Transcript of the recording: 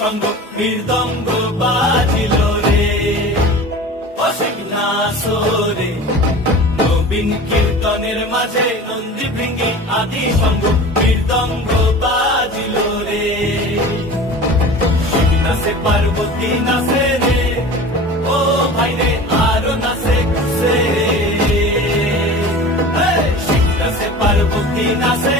সঙ্গ মৃদঙ্গ বাজিল রে। অসিক নাসরে নবীন কীর্তনের মাঝে নন্দী ভৃঙ্গি আদি সঙ্গ মৃদঙ্গ বাজিল রে। শিব নাচে পার্বতী নাচে রে, ও ভাই রে আরো নাচে খুশে। শিব নাচে পার্বতী নাচে